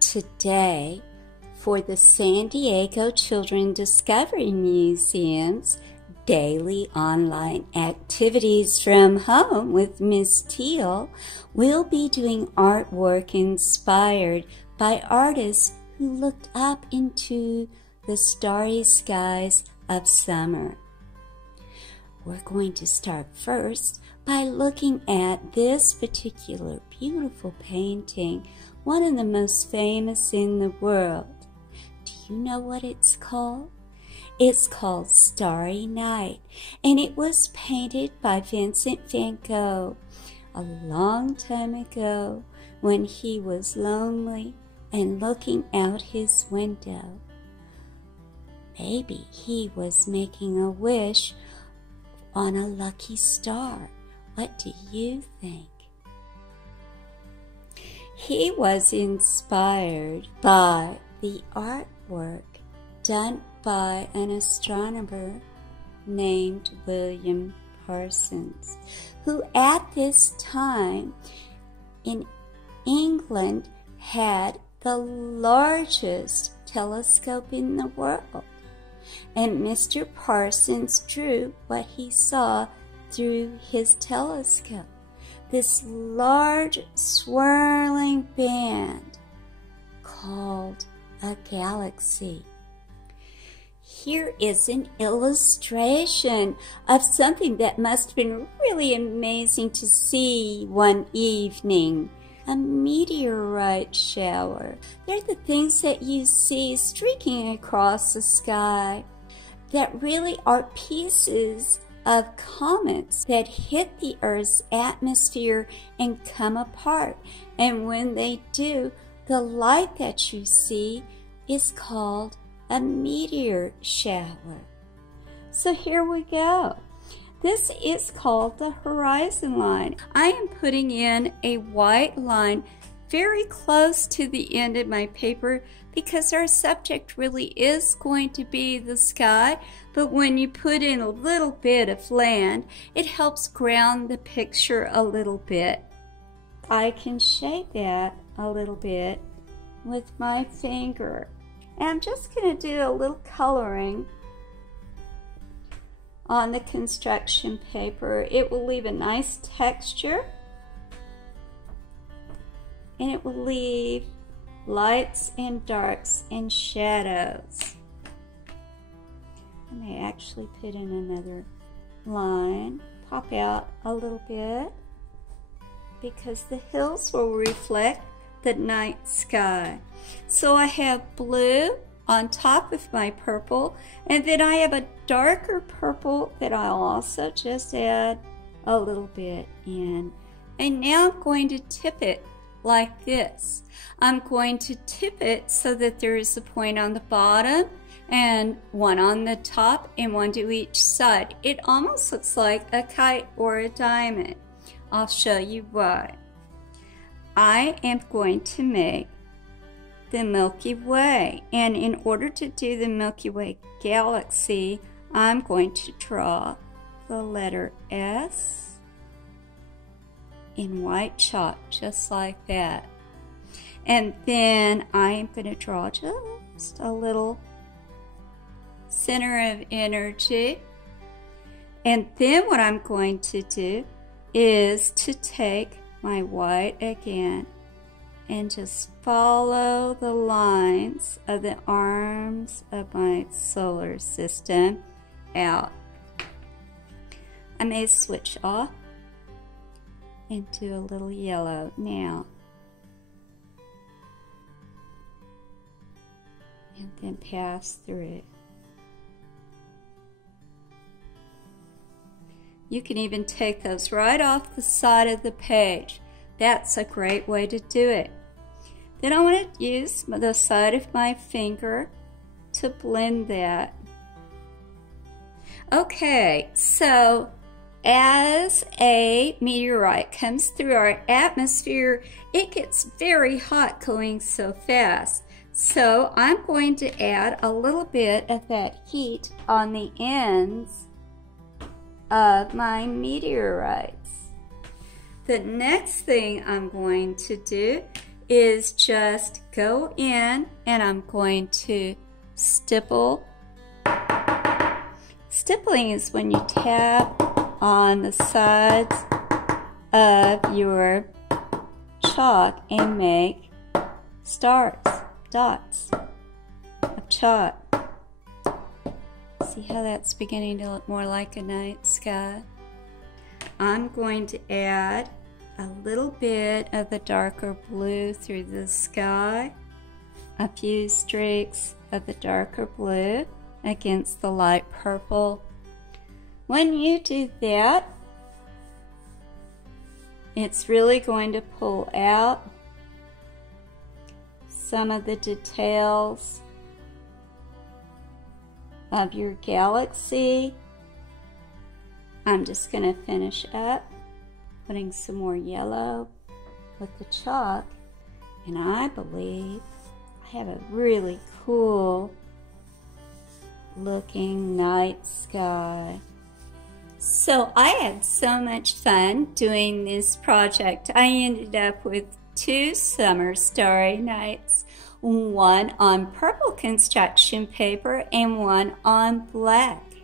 Today, for the San Diego Children Discovery Museum's daily online activities from home with Miss Teal, we'll be doing artwork inspired by artists who looked up into the starry skies of summer. We're going to start first by looking at this particular beautiful painting, one of the most famous in the world. Do you know what it's called? It's called Starry Night, and it was painted by Vincent van Gogh a long time ago when he was lonely and looking out his window. Maybe he was making a wish on a lucky star. What do you think? He was inspired by the artwork done by an astronomer named William Parsons, who at this time in England had the largest telescope in the world. And Mr. Parsons drew what he saw through his telescope, this large swirling band called a galaxy. Here is an illustration of something that must have been really amazing to see one evening. A meteorite shower. They're the things that you see streaking across the sky that really are pieces of comets that hit the Earth's atmosphere and come apart. And when they do, the light that you see is called a meteor shower. So here we go. This is called the horizon line. I am putting in a white line very close to the end of my paper because our subject really is going to be the sky, but when you put in a little bit of land, it helps ground the picture a little bit. I can shade that a little bit with my finger. And I'm just going to do a little coloring on the construction paper. It will leave a nice texture, and it will leave lights and darks and shadows. I may actually put in another line, pop out a little bit, because the hills will reflect the night sky. So I have blue on top of my purple, and then I have a darker purple that I'll also just add a little bit in. And now I'm going to tip it like this. I'm going to tip it so that there is a point on the bottom and one on the top and one to each side. It almost looks like a kite or a diamond. I'll show you why. I am going to make the Milky Way, and in order to do the Milky Way Galaxy, I'm going to draw the letter S in white chalk, just like that. And then I'm going to draw just a little center of energy. And then what I'm going to do is to take my white again and just follow the lines of the arms of my solar system out. I may switch off and do a little yellow now. And then pass through. You can even take those right off the side of the page. That's a great way to do it. Then I want to use the side of my finger to blend that. Okay, so as a meteorite comes through our atmosphere, it gets very hot going so fast. So I'm going to add a little bit of that heat on the ends of my meteorites. The next thing I'm going to do is just go in and I'm going to stipple. Stippling is when you tap on the sides of your chalk and make stars, dots of chalk. See how that's beginning to look more like a night sky? I'm going to add a little bit of the darker blue through the sky, a few streaks of the darker blue against the light purple. When you do that, it's really going to pull out some of the details of your galaxy. I'm just going to finish up putting some more yellow with the chalk, and I believe I have a really cool looking night sky. So I had so much fun doing this project. I ended up with 2 summer starry nights, one on purple construction paper and one on black.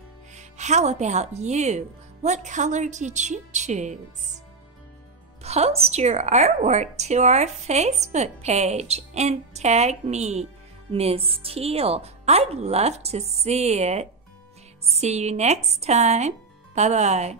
How about you? What color did you choose? Post your artwork to our Facebook page and tag me, Ms. Teal. I'd love to see it. See you next time. Bye-bye.